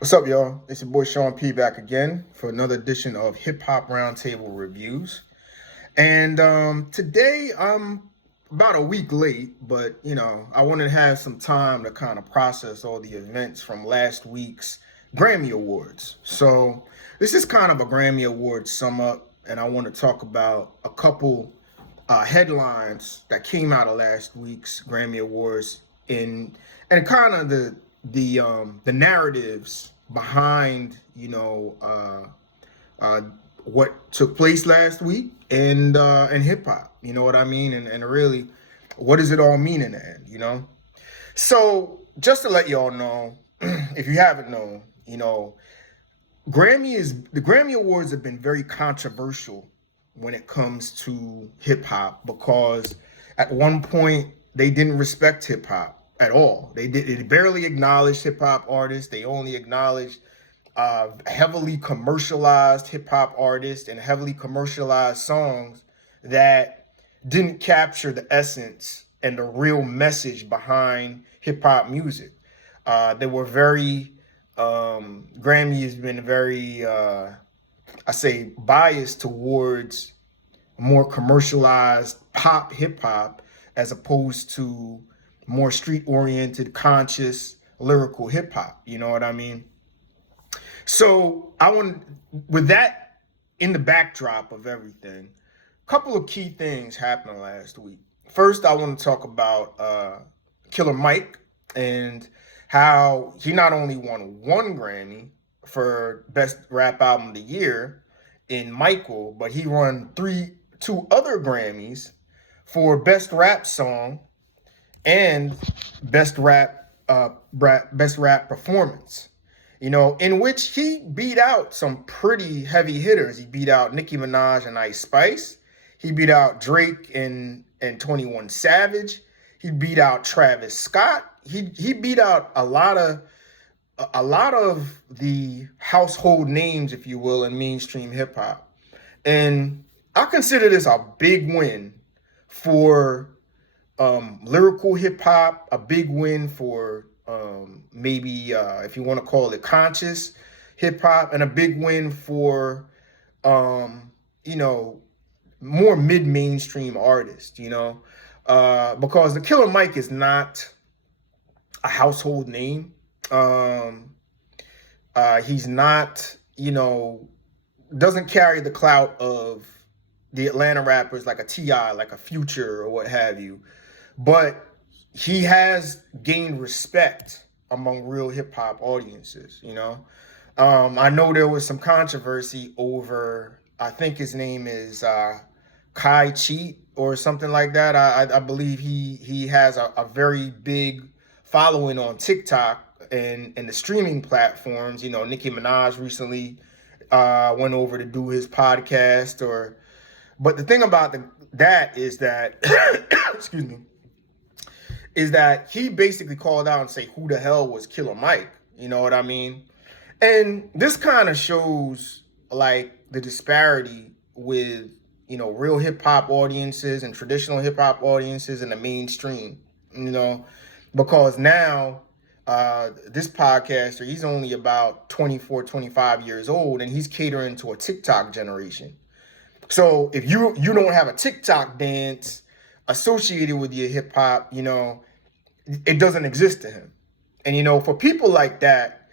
What's up, y'all? It's your boy Sean P back again for another edition of Hip Hop Roundtable Reviews. And today I'm about a week late, but I wanted to have some time to kind of process all the events from last week's Grammy Awards. So this is kind of a Grammy Awards sum up, and I want to talk about a couple headlines that came out of last week's Grammy Awards in and kind of the narratives behind uh, what took place last week and hip hop. You know what I mean? And really, what does it all mean in the end? So just to let y'all know, if you haven't known, the Grammy Awards have been very controversial when it comes to hip hop because at one point they didn't respect hip hop at all. They barely acknowledged hip hop artists. They only acknowledged heavily commercialized hip hop artists and heavily commercialized songs that didn't capture the essence and the real message behind hip hop music. They were very Grammy has been very I say biased towards more commercialized pop hip hop as opposed to more street oriented, conscious, lyrical hip hop. You know what I mean? So with that in the backdrop of everything, a couple of key things happened last week. First, I want to talk about Killer Mike and how he not only won one Grammy for Best Rap Album of the Year in Michael, but he won two other Grammys for Best Rap Song and Best Rap Performance. In which he beat out some pretty heavy hitters. He beat out Nicki Minaj and Ice Spice. He beat out Drake and 21 Savage. He beat out Travis Scott. He beat out a lot of the household names, if you will, in mainstream hip hop. And I consider this a big win for lyrical hip hop, a big win for maybe if you want to call it conscious hip hop, and a big win for more mid-mainstream artists, because the Killer Mike is not a household name. He's not, doesn't carry the clout of the Atlanta rappers like a T.I., like a Future or what have you. But he has gained respect among real hip hop audiences, I know there was some controversy over, I think his name is Kai Cheat or something like that. I believe he has a very big following on TikTok and the streaming platforms. Nicki Minaj recently went over to do his podcast. But the thing about that is that, excuse me, is that he basically called out and say, who the hell was Killer Mike? You know what I mean? And this kind of shows like the disparity with, real hip hop audiences and traditional hip hop audiences and the mainstream, because now this podcaster, he's only about 24, 25 years old, and he's catering to a TikTok generation. So if you don't have a TikTok dance associated with your hip hop, it doesn't exist to him. And for people like that,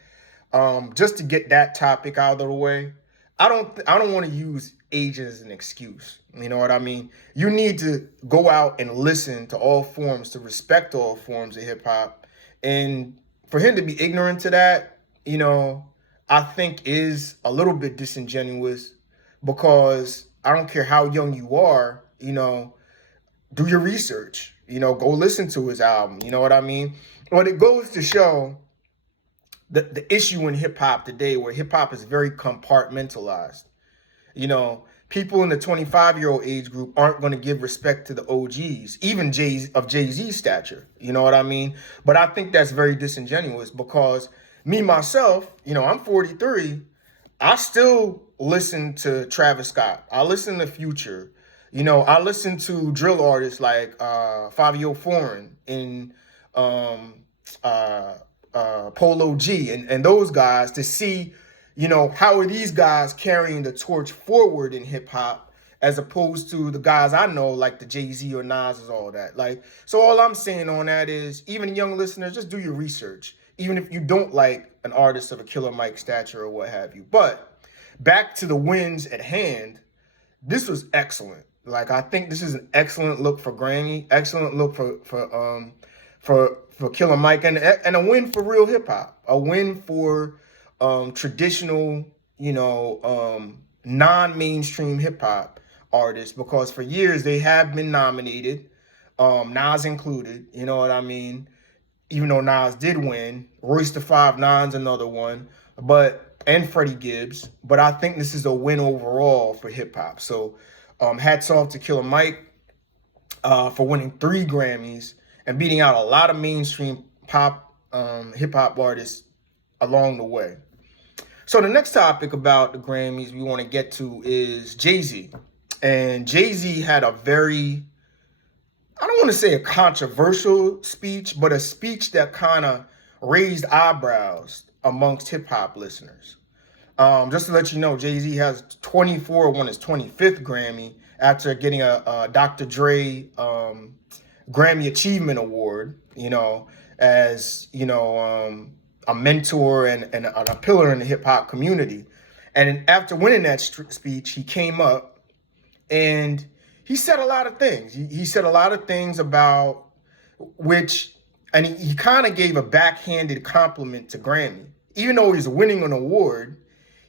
just to get that topic out of the way, I don't want to use age as an excuse. You know what I mean? You need to go out and listen to all forms, to respect all forms of hip hop. And for him to be ignorant to that, I think is a little bit disingenuous, because I don't care how young you are, do your research, go listen to his album. You know what I mean? But it goes to show the issue in hip hop today, where hip hop is very compartmentalized. People in the 25-year-old age group aren't going to give respect to the OGs, even Jay-Z's stature. You know what I mean? But I think that's very disingenuous, because me, myself, I'm 43. I still listen to Travis Scott. I listen to Future. I listen to drill artists like Fabio Foreign and Polo G, and those guys to see, how are these guys carrying the torch forward in hip hop as opposed to the guys I know like the Jay-Z or Nas and all that. Like, so all I'm saying on that is, even young listeners, just do your research, even if you don't like an artist of a Killer Mike stature or what have you. But back to the wins at hand, this was excellent. Like, I think this is an excellent look for Grammy, excellent look for Killer Mike, and a win for real hip hop, a win for traditional, non-mainstream hip hop artists, because for years they have been nominated, Nas included. You know what I mean? Even though Nas did win, Royce the 5'9's another one, and Freddie Gibbs. But I think this is a win overall for hip hop. So hats off to Killer Mike for winning 3 Grammys and beating out a lot of mainstream pop hip hop artists along the way. So the next topic about the Grammys we want to get to is Jay-Z. And Jay-Z had a very, I don't want to say a controversial speech, but a speech that kind of raised eyebrows amongst hip hop listeners. Just to let you know, Jay-Z has 24, won his 25th Grammy after getting a Dr. Dre Grammy Achievement Award, as, a mentor and a pillar in the hip hop community. And after winning that speech, he came up and he said a lot of things. He said a lot of things about and he kind of gave a backhanded compliment to Grammy. Even though he's winning an award,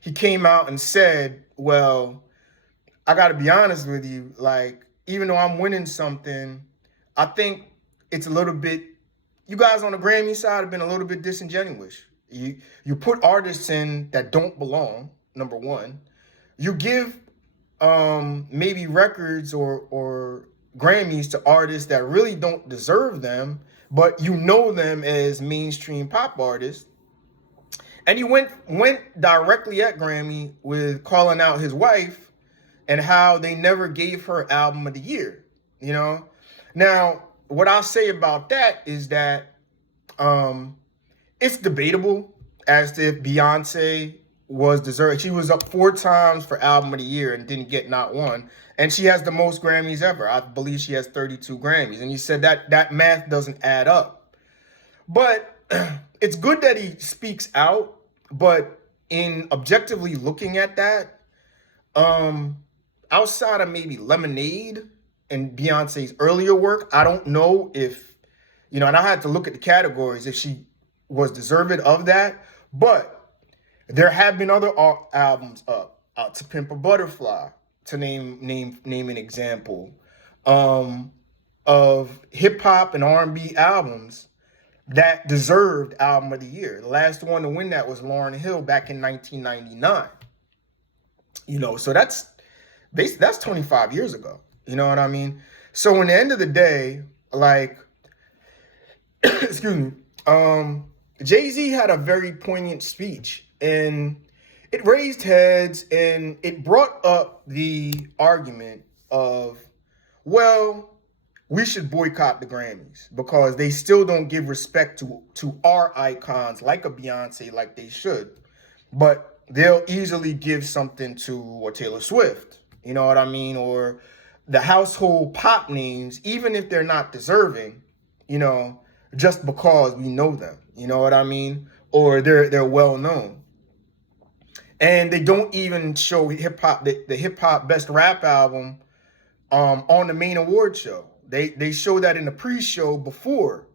he came out and said, well, I got to be honest with you, like, even though I'm winning something, I think it's a little bit, you guys on the Grammy side have been a little bit disingenuous. You put artists in that don't belong, number one. You give maybe records or Grammys to artists that really don't deserve them, but you know them as mainstream pop artists. And he went directly at Grammy with calling out his wife and how they never gave her album of the year, Now, what I'll say about that is that it's debatable as to if Beyonce was deserved. She was up 4 times for album of the year and didn't get not one. And she has the most Grammys ever. I believe she has 32 Grammys. And you said that math doesn't add up. But it's good that he speaks out. But in objectively looking at that, outside of maybe Lemonade and Beyonce's earlier work, I don't know if, and I had to look at the categories if she was deserving of that. But there have been other albums up, Out to Pimp a Butterfly, to name an example, of hip hop and R&B albums that deserved album of the year. The last one to win that was Lauryn Hill back in 1999. So that's 25 years ago. You know what I mean? So in the end of the day, like, excuse me, Jay-Z had a very poignant speech, and it raised heads, and it brought up the argument of, well, we should boycott the Grammys because they still don't give respect to our icons like a Beyonce like they should. But they'll easily give something to a Taylor Swift, you know what I mean? Or the household pop names, even if they're not deserving, just because we know them, you know what I mean? Or they're well known. And they don't even show hip hop, the hip hop best rap album on the main award show. They show that in the pre-show before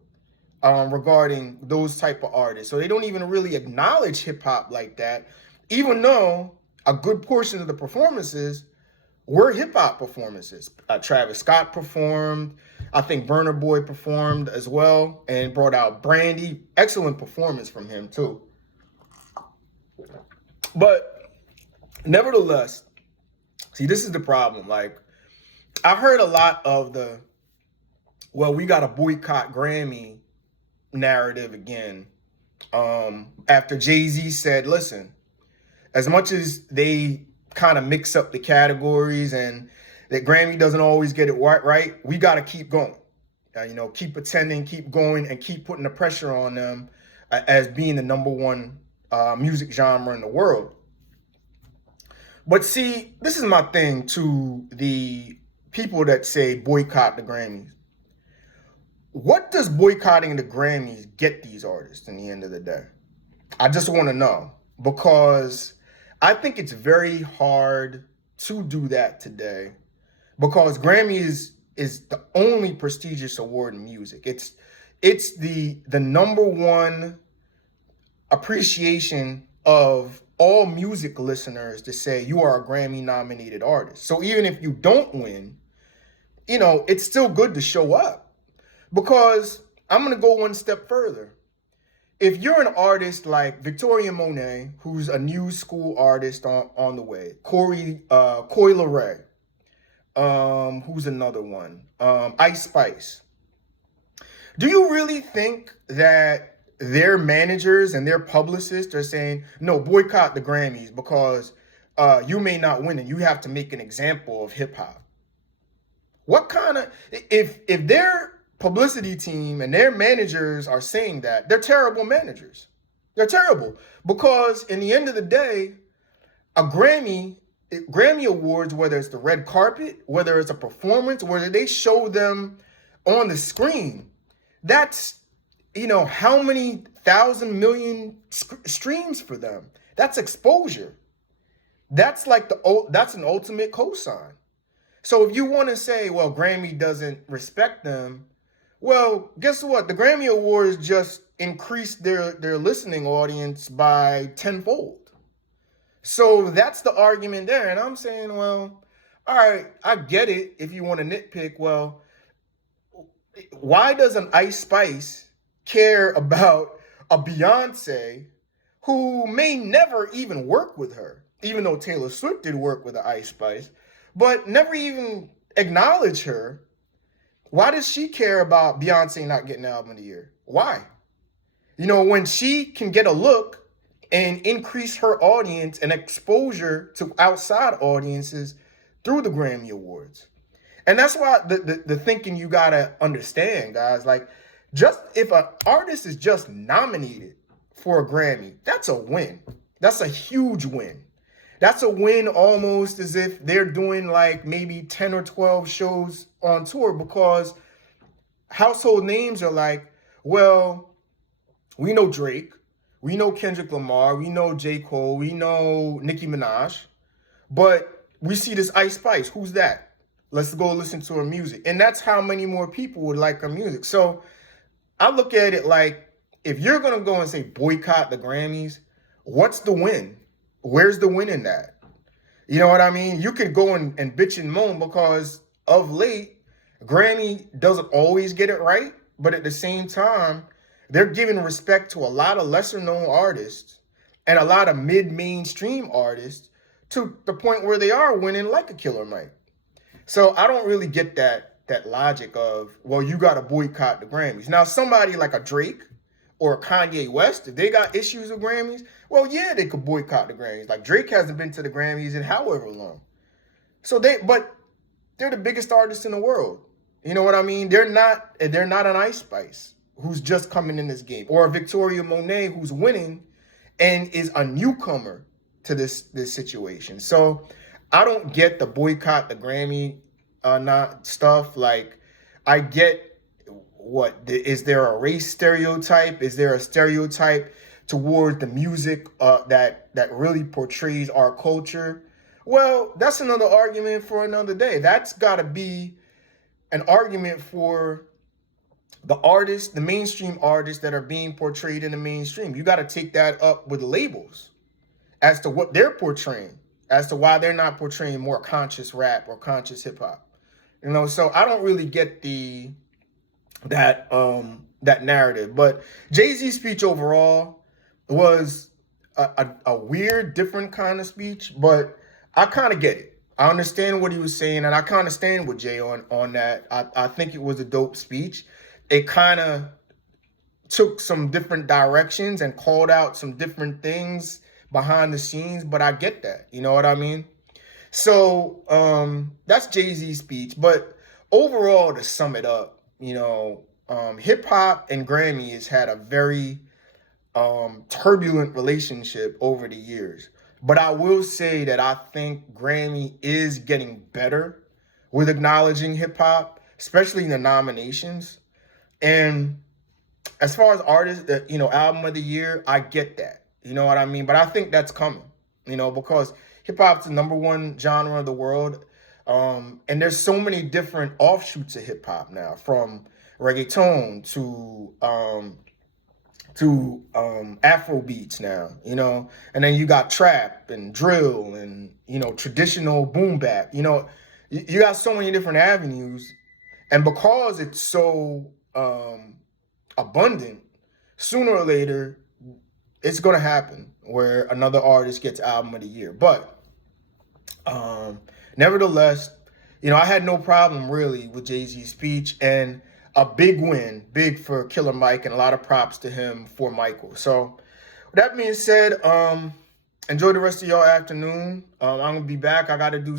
regarding those type of artists. So they don't even really acknowledge hip hop like that, even though a good portion of the performances were hip hop performances. Travis Scott performed. I think Burna Boy performed as well and brought out Brandy. Excellent performance from him too. But nevertheless, see, this is the problem. Like, I heard a lot of we got to boycott Grammy narrative again. After Jay-Z said, listen, as much as they kind of mix up the categories and that Grammy doesn't always get it right, we got to keep going. Keep attending, keep going, and keep putting the pressure on them as being the number one music genre in the world. But see, this is my thing to the people that say boycott the Grammys. What does boycotting the Grammys get these artists in the end of the day? I just want to know, because I think it's very hard to do that today, because Grammy is the only prestigious award in music. It's the number one appreciation of all music listeners to say you are a Grammy nominated artist. So even if you don't win, it's still good to show up, because I'm going to go one step further. If you're an artist like Victoria Monet, who's a new school artist on the way, Coy Leray, who's another one, Ice Spice, do you really think that their managers and their publicists are saying, no, boycott the Grammys because you may not win and you have to make an example of hip hop? What kind of, if their publicity team and their managers are saying that, they're terrible managers. They're terrible, because in the end of the day, a Grammy Awards, whether it's the red carpet, whether it's a performance, whether they show them on the screen, that's, how many 1,000 million streams for them. That's exposure. That's that's an ultimate cosign. So if you want to say, well, Grammy doesn't respect them, well, guess what? The Grammy Awards just increased their listening audience by tenfold. So that's the argument there. And I'm saying, well, all right, I get it if you want to nitpick. Well, why doesn't Ice Spice care about a Beyonce who may never even work with her, even though Taylor Swift did work with the Ice Spice, but never even acknowledge her? Why does she care about Beyonce not getting album of the year? Why? When she can get a look and increase her audience and exposure to outside audiences through the Grammy Awards. And that's why the thinking you gotta understand, guys, like, just if an artist is just nominated for a Grammy, that's a win. That's a huge win. That's a win almost as if they're doing like maybe 10 or 12 shows on tour, because household names are like, well, we know Drake, we know Kendrick Lamar, we know J. Cole, we know Nicki Minaj, but we see this Ice Spice. Who's that? Let's go listen to her music. And that's how many more people would like her music. So I look at it like, if you're going to go and say boycott the Grammys, what's the win? Where's the win in that? You know what I mean? You could go and bitch and moan, because of late, Grammy doesn't always get it right. But at the same time, they're giving respect to a lot of lesser known artists and a lot of mid-mainstream artists to the point where they are winning like a Killer Mike. So I don't really get that logic of, well, you got to boycott the Grammys. Now, somebody like a Drake or a Kanye West, if they got issues with Grammys, well, yeah, they could boycott the Grammys. Like, Drake hasn't been to the Grammys in however long. But they're the biggest artists in the world. You know what I mean? They're not an Ice Spice who's just coming in this game, or a Victoria Monet who's winning and is a newcomer to this situation. So I don't get the boycott the Grammy not stuff. Like, I get, is there a race stereotype? Is there a stereotype toward the music that really portrays our culture? Well, that's another argument for another day. That's got to be an argument for the artists, the mainstream artists that are being portrayed in the mainstream. You got to take that up with labels as to what they're portraying, as to why they're not portraying more conscious rap or conscious hip hop. So I don't really get that narrative. But Jay-Z's speech overall was a weird, different kind of speech, but I kind of get it. I understand what he was saying, and I kind of stand with Jay on that. I think it was a dope speech. It kind of took some different directions and called out some different things behind the scenes, but I get that. You know what I mean? So that's Jay-Z's speech. But overall, to sum it up, hip hop and Grammys had a very turbulent relationship over the years. But I will say that I think Grammy is getting better with acknowledging hip hop, especially in the nominations. And as far as artists, that album of the year, I get that. You know what I mean? But I think that's coming. Because hip hop's the number one genre of the world, and there's so many different offshoots of hip hop now, from reggaeton to Afro beats now, and then you got trap and drill and traditional boom bap. You got so many different avenues, and because it's so abundant, sooner or later it's gonna happen where another artist gets album of the year. But nevertheless, I had no problem really with Jay-Z's speech, and a big win, big for Killer Mike, and a lot of props to him for Michael. So with that being said, enjoy the rest of your afternoon. I'm gonna be back. I gotta do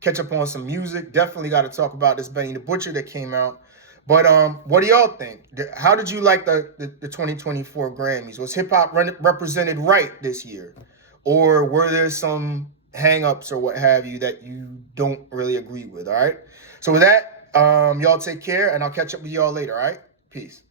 catch up on some music. Definitely gotta talk about this Benny the Butcher that came out. But what do y'all think? How did you like the 2024 Grammys? Was hip hop represented right this year? Or were there some hang-ups or what have you that you don't really agree with? All right. So with that, y'all take care, and I'll catch up with y'all later. All right. Peace.